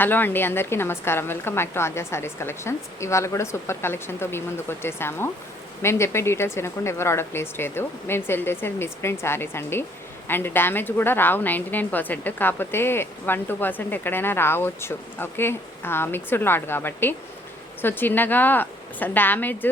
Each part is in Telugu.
హలో అండి, అందరికీ నమస్కారం. Welcome back to Aadya saris collections. ఇవాళ కూడా సూపర్ కలెక్షన్తో మీ ముందుకు వచ్చేసాము. మేము చెప్పే డీటెయిల్స్ వినకుండా ఎవరు ఆర్డర్ ప్లేస్ చేయదు. మేము సెల్ చేసేది మిస్ప్రింట్ శారీస్ అండి. అండ్ డ్యామేజ్ కూడా రావు 99%, కాకపోతే 1-2% ఎక్కడైనా రావచ్చు. ఓకే, మిక్స్డ్ లాట్ కాబట్టి సో చిన్నగా డ్యామేజ్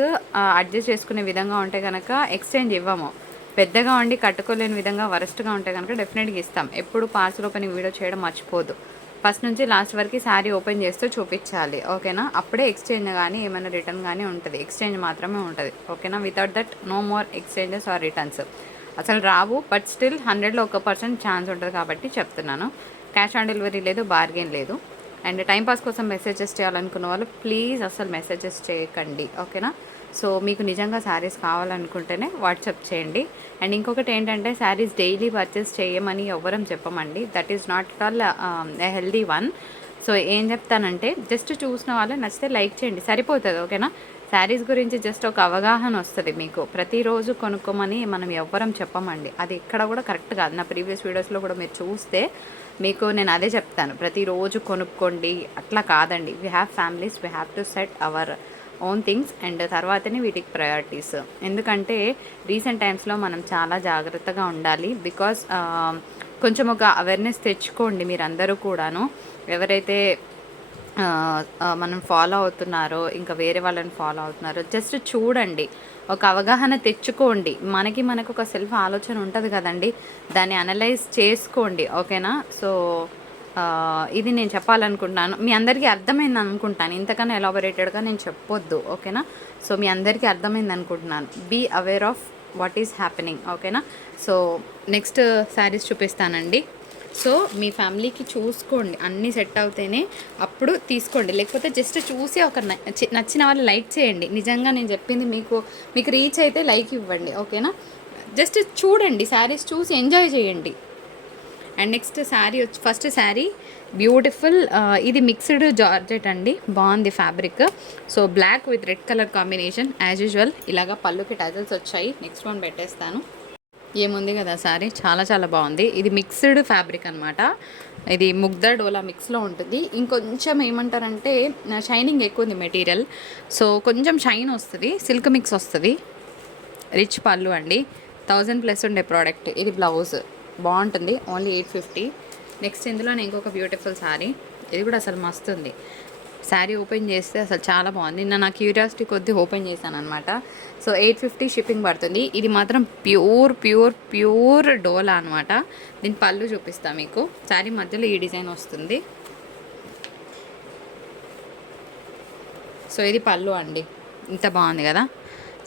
అడ్జస్ట్ చేసుకునే విధంగా ఉంటే కనుక ఎక్స్చేంజ్ ఇవ్వము. పెద్దగా ఉండి కట్టుకోలేని విధంగా వరస్ట్గా ఉంటే కనుక డెఫినెట్గా ఇస్తాం. ఎప్పుడు పార్సల్ ఓపెనింగ్ వీడియో చేయడం మర్చిపోదు. ఫస్ట్ నుంచి లాస్ట్ వరకు శారీ ఓపెన్ చేస్తూ చూపించాలి, ఓకేనా? అప్పుడే ఎక్స్చేంజ్ కానీ ఏమైనా రిటర్న్ కానీ ఉంటుంది. ఎక్స్చేంజ్ మాత్రమే ఉంటుంది, ఓకేనా? Without that no more exchanges or returns అసలు రావు. బట్ స్టిల్ 100లో 1% ఛాన్స్ ఉంటుంది కాబట్టి చెప్తున్నాను. క్యాష్ ఆన్ డెలివరీ లేదు, బార్గెన్ లేదు. అండ్ టైంపాస్ కోసం మెసేజెస్ చేయాలనుకున్న వాళ్ళు ప్లీజ్ అసలు మెసేజెస్ చేయకండి, ఓకేనా? సో మీకు నిజంగా శారీస్ కావాలనుకుంటేనే వాట్సాప్ చేయండి. అండ్ ఇంకొకటి ఏంటంటే శారీస్ డైలీ పర్చేస్ చేయమని ఎవ్వరం చెప్పమండి. That is not all a healthy one. So ఏం చెప్తానంటే జస్ట్ చూసిన వాళ్ళు నచ్చితే లైక్ చేయండి, సరిపోతుంది, ఓకేనా? శారీస్ గురించి జస్ట్ ఒక అవగాహన వస్తుంది మీకు. ప్రతిరోజు కొనుక్కోమని మనం ఎవ్వరం చెప్పమండి. అది ఇక్కడ కూడా కరెక్ట్ కాదు. నా ప్రీవియస్ వీడియోస్లో కూడా మీరు చూస్తే మీకు నేను అదే చెప్తాను, ప్రతిరోజు కొనుక్కోండి అట్లా కాదండి. We have families, we have to set our own things and తర్వాతనే వీటికి ప్రయారిటీస్. ఎందుకంటే రీసెంట్ టైమ్స్లో మనం చాలా జాగ్రత్తగా ఉండాలి. బికాస్ కొంచెం ఒక అవేర్నెస్ తెచ్చుకోండి మీరందరూ కూడాను. ఎవరైతే మనం ఫాలో అవుతున్నారో, ఇంకా వేరే వాళ్ళని ఫాలో అవుతున్నారో జస్ట్ చూడండి, ఒక అవగాహన తెచ్చుకోండి. మనకు ఒక సెల్ఫ్ ఆలోచన ఉంటుంది కదండి, దాన్ని అనలైజ్ చేసుకోండి, ఓకేనా? సో ఇది నేను చెప్పాలనుకుంటున్నాను. మీ అందరికీ అర్థమైంది అనుకుంటాను. ఇంతకన్నా ఎలాబొరేటెడ్గా నేను చెప్పొద్దు, ఓకేనా? సో మీ అందరికీ అర్థమైంది అనుకుంటున్నాను. Be aware of what is happening, ఓకేనా? సో నెక్స్ట్ శారీస్ చూపిస్తానండి. సో మీ ఫ్యామిలీకి చూసుకోండి, అన్నీ సెట్ అవుతేనే అప్పుడు తీసుకోండి. లేకపోతే జస్ట్ చూసి ఒక నచ్చిన వాళ్ళు లైక్ చేయండి. నిజంగా నేను చెప్పింది మీకు రీచ్ అయితే లైక్ ఇవ్వండి, ఓకేనా? జస్ట్ చూడండి, శారీస్ చూసి ఎంజాయ్ చేయండి. అండ్ నెక్స్ట్ శారీ వచ్చి ఫస్ట్ శారీ బ్యూటిఫుల్, ఇది మిక్స్డ్ జార్జెట్ అండి. బాగుంది fabric. So black with red colour combination as usual. ఇలాగా పళ్ళుకి టజల్స్ వచ్చాయి. నెక్స్ట్ వన్ పెట్టేస్తాను. ఏముంది కదా శారీ, చాలా చాలా బాగుంది. ఇది మిక్స్డ్ ఫ్యాబ్రిక్ అనమాట. ఇది ముగ్ధ డోలా మిక్స్లో ఉంటుంది. ఇంకొంచెం ఏమంటారంటే షైనింగ్ ఎక్కువ ఉంది మెటీరియల్. సో కొంచెం షైన్ వస్తుంది, సిల్క్ మిక్స్ వస్తుంది. రిచ్ పళ్ళు అండి, 1000+ ఉండే ప్రోడక్ట్. ఇది బ్లౌజ్ బాగుంటుంది, ఓన్లీ 850. నెక్స్ట్ ఇందులో ఇంకొక బ్యూటిఫుల్ శారీ. ఇది కూడా అసలు మస్తు ఉంది. శారీ ఓపెన్ చేస్తే అసలు చాలా బాగుంది. నిన్న నా క్యూరియాసిటీ కొద్ది ఓపెన్ చేశాను అనమాట. సో 850 షిప్పింగ్ పడుతుంది. ఇది మాత్రం ప్యూర్ ప్యూర్ ప్యూర్ డోలా అనమాట. దీని పళ్ళు చూపిస్తాను మీకు. శారీ మధ్యలో ఈ డిజైన్ వస్తుంది. సో ఇది పళ్ళు అండి, ఇంత బాగుంది కదా.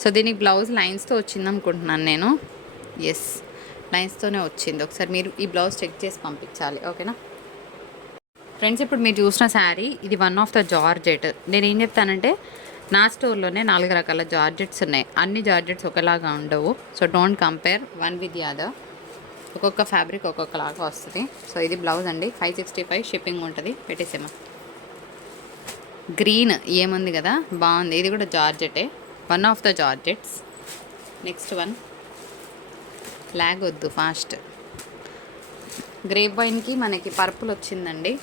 సో దీనికి బ్లౌజ్ లైన్స్తో వచ్చింది అనుకుంటున్నాను నేను. ఎస్, లైన్స్తోనే వచ్చింది. ఒకసారి మీరు ఈ బ్లౌజ్ చెక్ చేసి పంపించాలి, ఓకేనా ఫ్రెండ్స్? ఇప్పుడు మీరు చూసిన శారీ ఇది వన్ ఆఫ్ ద జార్జెట్. నేను ఏం చెప్తానంటే నా స్టోర్లోనే 4 రకాల జార్జెట్స్ ఉన్నాయి. అన్ని జార్జెట్స్ ఒకలాగా ఉండవు. So don't compare one with the other. ఒక్కొక్క ఫ్యాబ్రిక్ ఒక్కొక్కలాగా వస్తుంది. సో ఇది బ్లౌజ్ అండి, 565 షిప్పింగ్ ఉంటుంది. పెట్టేసేమా. గ్రీన్ ఏముంది కదా, బాగుంది. ఇది కూడా జార్జెటే, one of the georgettes. Next one లాగ్ వద్దు, ఫాస్ట్. గ్రేప్ వైన్కి మనకి పర్పుల్ వచ్చిందండి.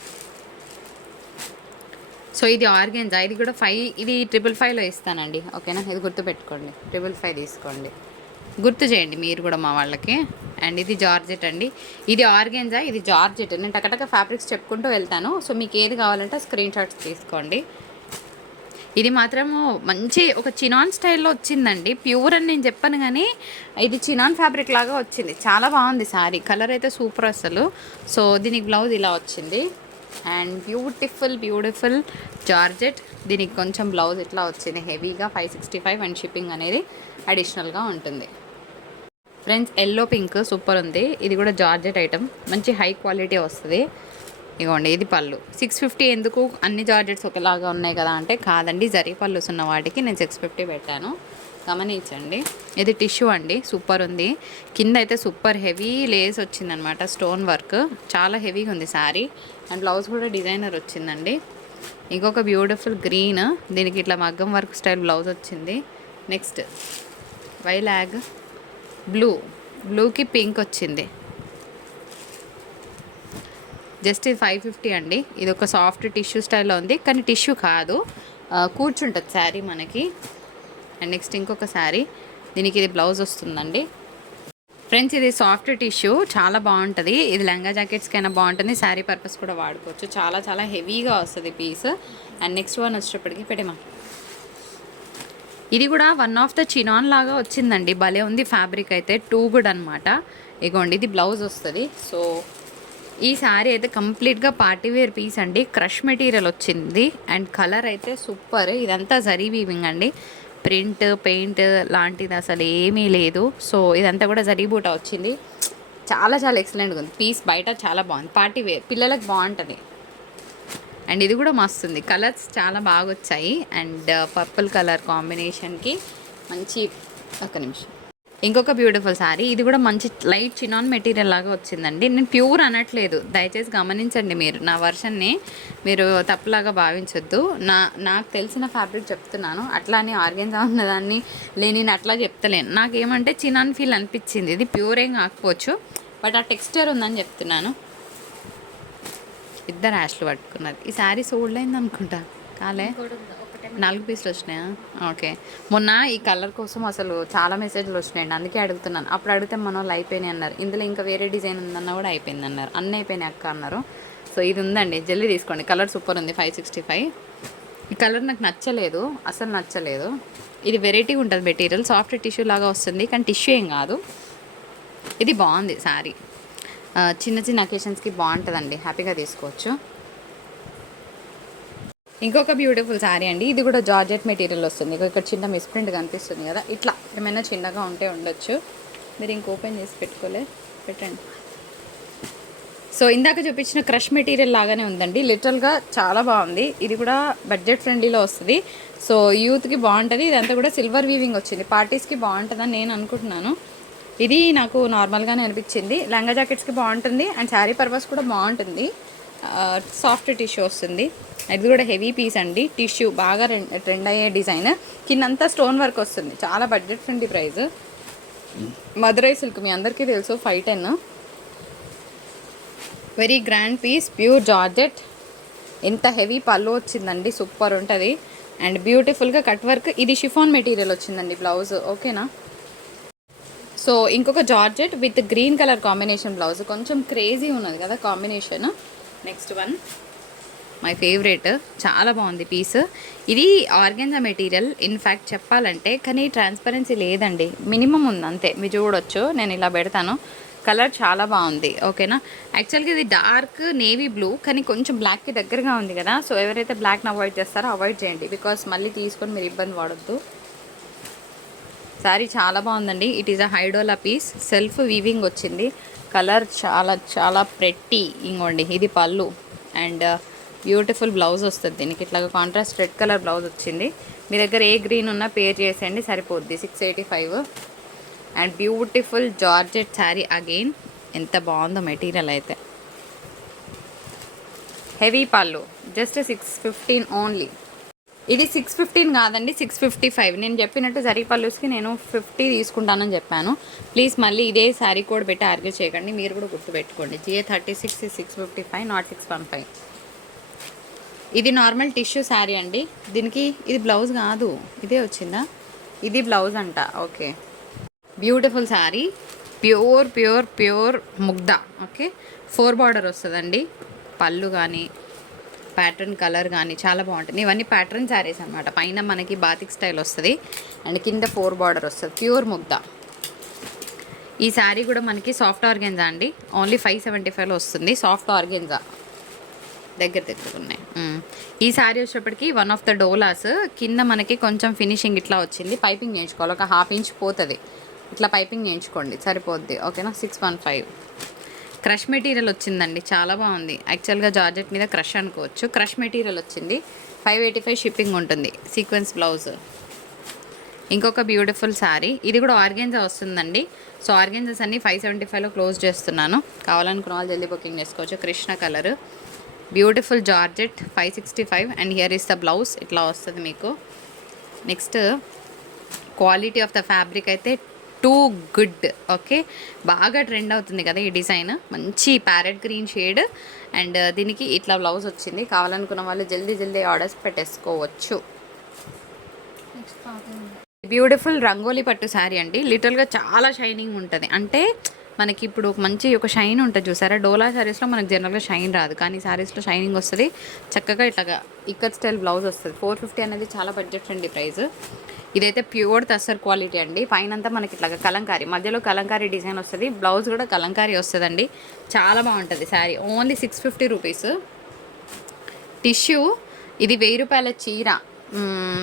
సో ఇది ఆర్గెన్జా. ఇది కూడా 5, ఇది 555లో ఇస్తానండి, ఓకేనా? ఇది గుర్తుపెట్టుకోండి, 555 తీసుకోండి, గుర్తు చేయండి మీరు కూడా మా వాళ్ళకి. అండ్ ఇది జార్జెట్ అండి. ఇది ఆర్గెన్జా, ఇది జార్జెట్. నేను టకటక ఫ్యాబ్రిక్స్ చెప్పుకుంటూ వెళ్తాను. సో మీకు ఏది కావాలంటే స్క్రీన్ షాట్స్ తీసుకోండి. ఇది మాత్రము మంచి ఒక చినాన్ స్టైల్లో వచ్చిందండి. ప్యూర్ అని నేను చెప్పాను కానీ ఇది చినాన్ ఫ్యాబ్రిక్ లాగా వచ్చింది. చాలా బాగుంది శారీ, కలర్ అయితే సూపర్ అసలు. సో దీనికి బ్లౌజ్ ఇలా వచ్చింది. And beautiful georgette. దీనికి కొంచెం బ్లౌజ్ ఇట్లా వచ్చింది హెవీగా, 565 అండ్ షిప్పింగ్ అనేది అడిషనల్గా ఉంటుంది. ఫ్రెండ్స్ ఎల్లో పింక్ సూపర్ ఉంది. ఇది కూడా జార్జెట్ ఐటమ్, మంచి హై క్వాలిటీ వస్తుంది. ఇగోండి ఇది పళ్ళు. 650 ఎందుకు, అన్ని జార్జెట్స్ ఒకలాగా ఉన్నాయి కదా అంటే కాదండి, జరీ పళ్ళుస్ ఉన్న వాటికి నేను 650 పెట్టాను, గమనించండి. ఇది టిష్యూ అండి, సూపర్ ఉంది. కింద అయితే సూపర్ హెవీ లేస్ వచ్చిందనమాట, స్టోన్ వర్క్. చాలా హెవీగా ఉంది శారీ. అండ్ బ్లౌజ్ కూడా డిజైనర్ వచ్చిందండి. ఇంకొక బ్యూటిఫుల్ గ్రీన్, దీనికి ఇట్లా మగ్గం వర్క్ స్టైల్ బ్లౌజ్ వచ్చింది. నెక్స్ట్ వైలాగ్ బ్లూకి పింక్ వచ్చింది. జస్ట్ ఇది 550 అండి. ఇది ఒక సాఫ్ట్ టిష్యూ స్టైల్లో ఉంది, కానీ టిష్యూ కాదు, కూర్చుంటుంది శారీ మనకి. అండ్ నెక్స్ట్ ఇంకొక శారీ, దీనికి ఇది బ్లౌజ్ వస్తుందండి. ఫ్రెండ్స్ ఇది సాఫ్ట్ టిష్యూ, చాలా బాగుంటుంది. ఇది లెహంగా జాకెట్స్కైనా బాగుంటుంది, శారీ పర్పస్ కూడా వాడుకోవచ్చు. చాలా చాలా హెవీగా వస్తుంది పీస్. అండ్ నెక్స్ట్ వన్ వచ్చేటప్పటికి పెట్టేమా, ఇది కూడా వన్ ఆఫ్ ద చినాన్ లాగా వచ్చిందండి, భలే ఉంది ఫ్యాబ్రిక్ అయితే, టూ గుడ్ అనమాట. ఇగోండి ఇది బ్లౌజ్ వస్తుంది. సో ఈ శారీ అయితే కంప్లీట్గా పార్టీవేర్ పీస్ అండి, క్రష్ మెటీరియల్ వచ్చింది. అండ్ కలర్ అయితే సూపర్. ఇదంతా జరీ వీవింగ్ అండి, ప్రింట్ పెయింట్ లాంటిది అసలు ఏమీ లేదు. సో ఇదంతా కూడా జరీ బూటా వచ్చింది. చాలా చాలా ఎక్సలెంట్గా ఉంది పీస్. బయట చాలా బాగుంది, పార్టీవేర్ పిల్లలకు బాగుంటుంది. అండ్ ఇది కూడా మస్తుంది, కలర్స్ చాలా బాగా వచ్చాయి. అండ్ పర్పుల్ కలర్ కాంబినేషన్కి మంచి, ఒక నిమిషం, ఇంకొక బ్యూటిఫుల్ శారీ. ఇది కూడా మంచి లైట్ చినాన్ మెటీరియల్ లాగా వచ్చిందండి. నేను ప్యూర్ అనట్లేదు, దయచేసి గమనించండి. మీరు నా వర్షన్ని మీరు తప్పులాగా భావించొద్దు. నాకు తెలిసిన ఫ్యాబ్రిక్ చెప్తున్నాను, అట్లా అని ఆర్గెన్జా ఉన్నదాన్ని నేను అట్లా చెప్తలేను. నాకేమంటే చినాన్ ఫీల్ అనిపించింది. ఇది ప్యూర్ ఏం కాకపోవచ్చు, బట్ ఆ టెక్స్చర్ ఉందని చెప్తున్నాను. ఇద్దరు యాష్లు పట్టుకున్నారు. ఈ శారీ సోల్డ్ అయింది అనుకుంటా, కాలే 4 పీసులు వచ్చినాయా? ఓకే. మొన్న ఈ కలర్ కోసం అసలు చాలా మెసేజ్లు వచ్చినాయండి, అందుకే అడుగుతున్నాను. అప్పుడు అడిగితే మన వాళ్ళు అయిపోయినాయి అన్నారు. ఇందులో ఇంకా వేరే డిజైన్ ఉందన్నా కూడా అయిపోయింది అన్నారు. అన్నీ అయిపోయినాయి అక్క అన్నారు. సో ఇది ఉందండి, జల్దీ తీసుకోండి. కలర్ సూపర్ ఉంది, 565. ఈ కలర్ నాకు నచ్చలేదు, అసలు నచ్చలేదు. ఇది వెరైటీ ఉంటుంది మెటీరియల్, సాఫ్ట్ టిష్యూ లాగా వస్తుంది, కానీ టిష్యూ ఏం కాదు. ఇది బాగుంది శారీ, చిన్న చిన్న అకేషన్స్కి బాగుంటుందండి, హ్యాపీగా తీసుకోవచ్చు. ఇంకొక బ్యూటిఫుల్ శారీ అండి, ఇది కూడా జార్జెట్ మెటీరియల్ వస్తుంది. ఇక్కడ చిన్న మిస్ప్రింట్ కనిపిస్తుంది కదా, ఇట్లా ఏమైనా చిన్నగా ఉంటే ఉండొచ్చు. మీరు ఇంక ఓపెన్ చేసి పెట్టండి. సో ఇందాక చూపించిన క్రష్ మెటీరియల్ లాగానే ఉందండి, లిటరల్గా చాలా బాగుంది. ఇది కూడా బడ్జెట్ ఫ్రెండ్లీలో వస్తుంది, సో యూత్కి బాగుంటుంది. ఇదంతా కూడా సిల్వర్ వీవింగ్ వచ్చింది, పార్టీస్కి బాగుంటుందని నేను అనుకుంటున్నాను. ఇది నాకు నార్మల్గానే అనిపించింది. లంగా జాకెట్స్కి బాగుంటుంది, అండ్ శారీ పర్పస్ కూడా బాగుంటుంది. సాఫ్ట్ టిష్యూ వస్తుంది. ఇది కూడా హెవీ పీస్ అండి, టిష్యూ బాగా ట్రెండ్ అయ్యే డిజైన్. కిందంతా స్టోన్ వర్క్ వస్తుంది, చాలా budget friendly price. Madurai silk మీ అందరికీ తెలుసు, 510. Very grand piece, pure georgette. ఎంత హెవీ పళ్ళు వచ్చిందండి, సూపర్ ఉంటుంది. అండ్ బ్యూటిఫుల్గా కట్ వర్క్. ఇది షిఫాన్ మెటీరియల్ వచ్చిందండి బ్లౌజ్, ఓకేనా. సో ఇంకొక georgette with green colour combination blouse, కొంచెం క్రేజీ ఉన్నది కదా combination. Next one my favourite, చాలా బాగుంది పీస్. ఇది ఆర్గెన్జా మెటీరియల్ ఇన్ఫ్యాక్ట్ చెప్పాలంటే, కానీ ట్రాన్స్పరెన్సీ లేదండి, మినిమం ఉంది అంతే. మీరు చూడొచ్చు, నేను ఇలా పెడతాను. కలర్ చాలా బాగుంది, ఓకేనా. యాక్చువల్గా ఇది డార్క్ నేవీ బ్లూ, కానీ కొంచెం బ్లాక్కి దగ్గరగా ఉంది కదా. సో ఎవరైతే బ్లాక్ని అవాయిడ్ చేస్తారో అవాయిడ్ చేయండి, బికాస్ మళ్ళీ తీసుకొని మీరు ఇబ్బంది పడొద్దు. శారీ చాలా బాగుందండి. ఇట్ ఈస్ అ హైడోలా పీస్, సెల్ఫ్ వీవింగ్ వచ్చింది. కలర్ చాలా చాలా ప్రెట్టి. ఇంకోండి ఇది పళ్ళు, అండ్ బ్యూటిఫుల్ బ్లౌజ్ వస్తుంది దీనికి. ఇట్లాగా కాంట్రాస్ట్ రెడ్ కలర్ బ్లౌజ్ వచ్చింది. మీ దగ్గర ఏ గ్రీన్ ఉన్నా పేర్ చేసేయండి, సరిపోద్ది. 685. And beautiful georgette sari again. ఎంత బాగుందో మెటీరియల్ అయితే. హెవీ పళ్ళు, జస్ట్ 615 ఓన్లీ. ఇది 615 కాదండి, 655. నేను చెప్పినట్టు జరీ పళ్ళుస్కి నేను 50 తీసుకుంటానని చెప్పాను. ప్లీజ్ మళ్ళీ ఇదే శారీ కోడ్ పెట్టి ఆర్గ్యూ చేయకండి, మీరు కూడా గుర్తుపెట్టుకోండి. GA36 655, not 615. ఇది నార్మల్ టిష్యూ శారీ అండి. దీనికి ఇది బ్లౌజ్ కాదు, ఇదే వచ్చిందా, ఇది బ్లౌజ్ అంట. Okay, beautiful sari, pure pure pure Mugdha. Okay, 4 border వస్తుందండి. పళ్ళు కానీ ప్యాటర్న్ కలర్ కానీ చాలా బాగుంటుంది. ఇవన్నీ ప్యాటర్న్ శారీస్ అనమాట. పైన మనకి బాతిక్ స్టైల్ వస్తుంది, అండ్ కింద 4 బార్డర్ వస్తుంది. ప్యూర్ ముగ్ధా. ఈ శారీ కూడా మనకి సాఫ్ట్ ఆర్గెన్జా అండి, ఓన్లీ 575లో వస్తుంది. సాఫ్ట్ ఆర్గెన్జా దగ్గర ఉన్నాయి. ఈ శారీ వచ్చేటప్పటికి వన్ ఆఫ్ ద డోలాస్. కింద మనకి కొంచెం ఫినిషింగ్ ఇట్లా వచ్చింది, పైపింగ్ చేయించుకోవాలి. ఒక ½ ఇంచ్ పోతుంది, ఇట్లా పైపింగ్ చేయించుకోండి సరిపోద్ది, ఓకేనా. 615. క్రష్ మెటీరియల్ వచ్చిందండి, చాలా బాగుంది. యాక్చువల్గా జార్జెట్ మీద క్రష్ అనుకోవచ్చు. క్రష్ మెటీరియల్ వచ్చింది, 585 షిప్పింగ్ ఉంటుంది. Sequence blouse. ఇంకొక బ్యూటిఫుల్ శారీ, ఇది కూడా ఆర్గెన్జా వస్తుందండి. సో ఆర్గెన్జాస్ అన్ని 575లో క్లోజ్ చేస్తున్నాను. కావాలనుకున్న వాళ్ళు జల్దీ బుకింగ్ చేసుకోవచ్చు. Krishna colour, beautiful georgette, 565. And here is the blouse, ఇట్లా వస్తుంది మీకు. Next quality of the fabric అయితే టూ గుడ్. ఓకే, బాగా ట్రెండ్ అవుతుంది కదా ఈ డిజైన్. మంచి ప్యారెట్ గ్రీన్ షేడ్ అండ్ దీనికి ఇట్లా బ్లౌజ్ వచ్చింది. కావాలనుకున్న వాళ్ళు జల్దీ ఆర్డర్స్ పెట్టేసుకోవచ్చు. బ్యూటిఫుల్ రంగోలీ పట్టు శారీ అండి. లిటరల్గా చాలా షైనింగ్ ఉంటుంది. అంటే మనకి ఇప్పుడు మంచి ఒక షైన్ ఉంటుంది చూసారా. డోలా శారీస్లో మనకు జనరల్గా షైన్ రాదు, కానీ శారీస్లో షైనింగ్ వస్తుంది. చక్కగా ఇట్లాగా ఇక్కత్ స్టైల్ బ్లౌజ్ వస్తుంది. 450 అనేది చాలా బడ్జెట్ ఫ్రెండ్లీ ప్రైస్. ఇదైతే ప్యూర్ తస్సర్ క్వాలిటీ అండి. పైనంతా మనకి ఇట్లాగా కలంకారీ, మధ్యలో కలంకారీ డిజైన్ వస్తుంది. బ్లౌజ్ కూడా కలంకారీ వస్తుందండి. చాలా బాగుంటుంది శారీ. Only 650 rupees. టిష్యూ ఇది 1000 రూపాయల చీర.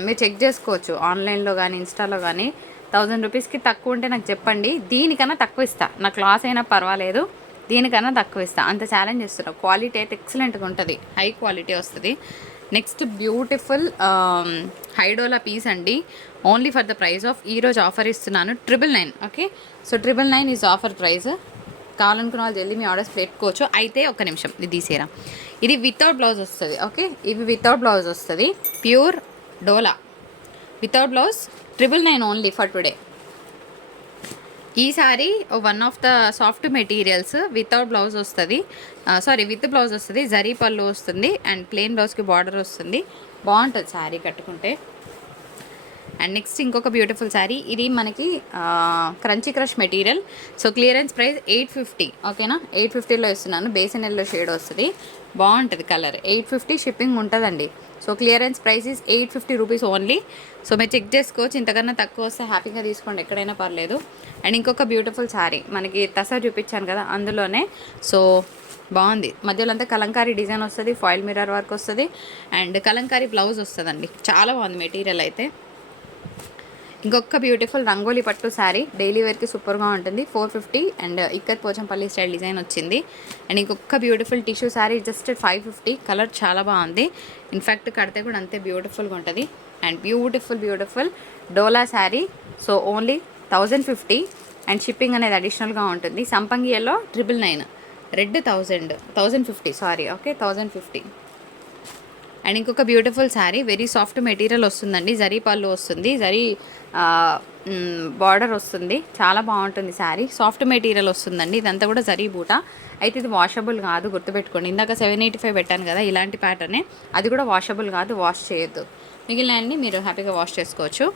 మీరు చెక్ చేసుకోవచ్చు ఆన్లైన్లో కానీ ఇన్స్టాలో కానీ. 1000 రూపీస్కి తక్కువ ఉంటే నాకు చెప్పండి, దీనికన్నా తక్కువ ఇస్తా. నాకు లాస్ అయినా పర్వాలేదు, దీనికన్నా తక్కువ ఇస్తా. అంత ఛాలెంజ్ చేస్తున్నా. క్వాలిటీ అయితే ఎక్సలెంట్గా ఉంటుంది, హై క్వాలిటీ వస్తుంది. నెక్స్ట్ బ్యూటిఫుల్ హైడోలా పీస్ అండి. Only for the price of, ఈరోజు ఆఫర్ ఇస్తున్నాను 999. Okay, so 999 is offer price. కావాలనుకున్న వాళ్ళు జల్దీ మీ ఆర్డర్స్ పెట్టుకోవచ్చు. అయితే ఒక్క నిమిషం, ఇది తీసేరా. ఇది వితౌట్ బ్లౌజ్ వస్తుంది. ఓకే, ఇవి వితౌట్ బ్లౌజ్ వస్తుంది. Pure Dola without blouse 999 only for today. ఈ sari one of the soft materials. Without blouse వస్తుంది, సారీ విత్ బ్లౌజ్ వస్తుంది. జరీ పళ్ళు వస్తుంది అండ్ ప్లెయిన్ బ్లౌజ్కి బార్డర్ వస్తుంది. బాగుంటుంది శారీ కట్టుకుంటే. అండ్ నెక్స్ట్ ఇంకొక బ్యూటిఫుల్ శారీ. ఇది మనకి crunchy crush material. So clearance price 850. ఓకేనా, 850లో ఇస్తున్నాను. బేసన్ ఎల్లో షేడ్ వస్తుంది, బాగుంటుంది కలర్. 850 షిప్పింగ్ ఉంటుందండి. So clearance price is 850 rupees only. So మీరు చెక్ చేసుకోవచ్చు. ఇంతకన్నా తక్కువ వస్తే హ్యాపీగా తీసుకోండి, ఎక్కడైనా పర్లేదు. అండ్ ఇంకొక బ్యూటిఫుల్ శారీ మనకి తసా చూపించాను కదా అందులోనే. సో బాగుంది. మధ్యలో అంతా కలంకారీ డిజైన్ వస్తుంది, ఫాయిల్ మిర్రర్ వర్క్ వస్తుంది అండ్ కలంకారీ బ్లౌజ్ వస్తుందండి. చాలా బాగుంది మెటీరియల్ అయితే. ఇంకొక బ్యూటిఫుల్ రంగోలీ పట్టు శారీ, డైలీ వేర్కి సూపర్గా ఉంటుంది. 450 and ikat Pochampally style design వచ్చింది. అండ్ ఇంకొక beautiful tissue sari just 550. Colour చాలా బాగుంది. ఇన్ఫ్యాక్ట్ కడితే కూడా అంతే బ్యూటిఫుల్గా ఉంటుంది. And beautiful Dola sari. So only 1050 and shipping అనేది అడిషనల్గా ఉంటుంది. సంపంగి yellow 999, red 1050 sari. Okay, 1050. And ఇంకొక beautiful sari, very soft material వస్తుందండి. జరీ పళ్ళు వస్తుంది, జరీ బార్డర్ వస్తుంది. చాలా బాగుంటుంది శారీ. సాఫ్ట్ మెటీరియల్ వస్తుందండి. ఇదంతా కూడా జరీ బూట. అయితే ఇది వాషబుల్ కాదు, గుర్తుపెట్టుకోండి. ఇందాక 785 పెట్టాను కదా, ఇలాంటి ప్యాటర్నే. అది కూడా వాషబుల్ కాదు, వాష్ చేయొద్దు. మిగిలినవన్నీ మీరు హ్యాపీగా వాష్ చేసుకోవచ్చు.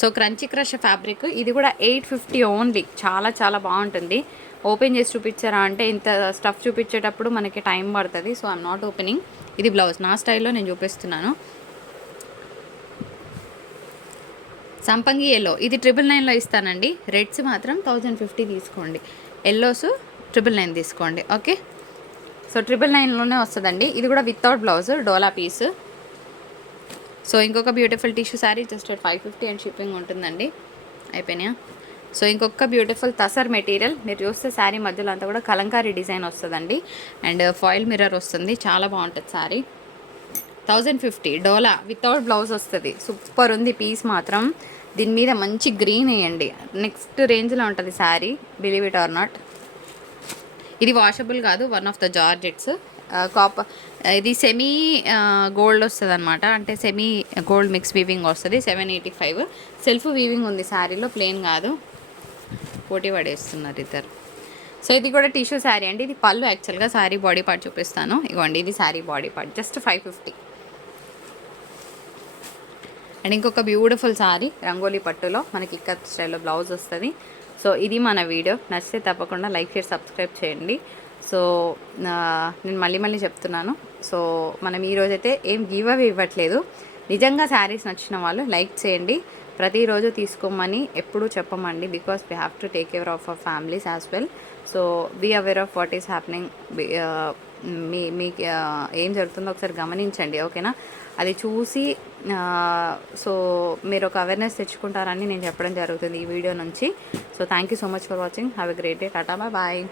సో క్రంచీ క్రష్ ఫ్యాబ్రిక్, ఇది కూడా 850 ఓన్లీ. చాలా బాగుంటుంది. ఓపెన్ చేసి చూపించారా అంటే ఇంత స్టఫ్ చూపించేటప్పుడు మనకి టైం పడుతుంది. So I'm not opening. ఇది బ్లౌజ్ నా స్టైల్లో నేను చూపిస్తున్నాను. సంపంగి ఎల్లో ఇది 999లో ఇస్తానండి. రెడ్స్ మాత్రం 1050 తీసుకోండి. ఎల్లోస్ 999 తీసుకోండి. ఓకే, సో 999లోనే వస్తుందండి. ఇది కూడా వితౌట్ బ్లౌజ్ డోలా పీస్. సో ఇంకొక beautiful tissue sari just 550 and shipping ఉంటుందండి. అయిపోయినాయా? సో ఇంకొక బ్యూటిఫుల్ తసర్ మెటీరియల్. మీరు చూస్తే శారీ మధ్యలో అంతా కూడా కలంకారీ డిజైన్ వస్తుందండి అండ్ ఫాయిల్ మిర్రర్ వస్తుంది. చాలా బాగుంటుంది శారీ. 1050 డోలా వితౌట్ బ్లౌజ్ వస్తుంది. సూపర్ ఉంది పీస్ మాత్రం. దీని మీద మంచి గ్రీన్ వేయండి, నెక్స్ట్ రేంజ్లో ఉంటుంది sari, believe it or not. ఇది వాషబుల్ కాదు, one of the georgettes. Copper ఇది సెమీ గోల్డ్ వస్తుంది అనమాట. అంటే సెమీ గోల్డ్ మిక్స్ వీవింగ్ వస్తుంది. 785. సెల్ఫ్ వీవింగ్ ఉంది శారీలో, ప్లెయిన్ కాదు. పోటీ పడేస్తున్నారు ఇద్దరు. సో ఇది కూడా టిష్యూ శారీ అండి. ఇది పళ్ళు. యాక్చువల్గా శారీ బాడీ పార్ట్ చూపిస్తాను. ఇగోండి, ఇది sari body part just 550. And ఇంకొక బ్యూటిఫుల్ శారీ రంగోలీ పట్టులో మనకి ఇక్కత్ స్టైల్లో బ్లౌజ్ వస్తుంది. సో ఇది మన వీడియో. నచ్చితే తప్పకుండా లైక్ షేర్ సబ్స్క్రైబ్ చేయండి. సో నేను మళ్ళీ చెప్తున్నాను. సో మనం ఈరోజైతే ఏం గివ్ అవే ఇవ్వట్లేదు. నిజంగా శారీస్ నచ్చిన వాళ్ళు లైక్ చేయండి. ప్రతిరోజు తీసుకోమని ఎప్పుడూ చెప్పమండి, because we have to take care of our families as well. So be aware of what is happening. మీకు ఏం జరుగుతుందో ఒకసారి గమనించండి, ఓకేనా? అది చూసి సో మీరు ఒక అవేర్నెస్ తెచ్చుకుంటారని నేను చెప్పడం జరుగుతుంది ఈ వీడియో నుంచి. So thank you so much for watching. Have a great day. Tata, bye.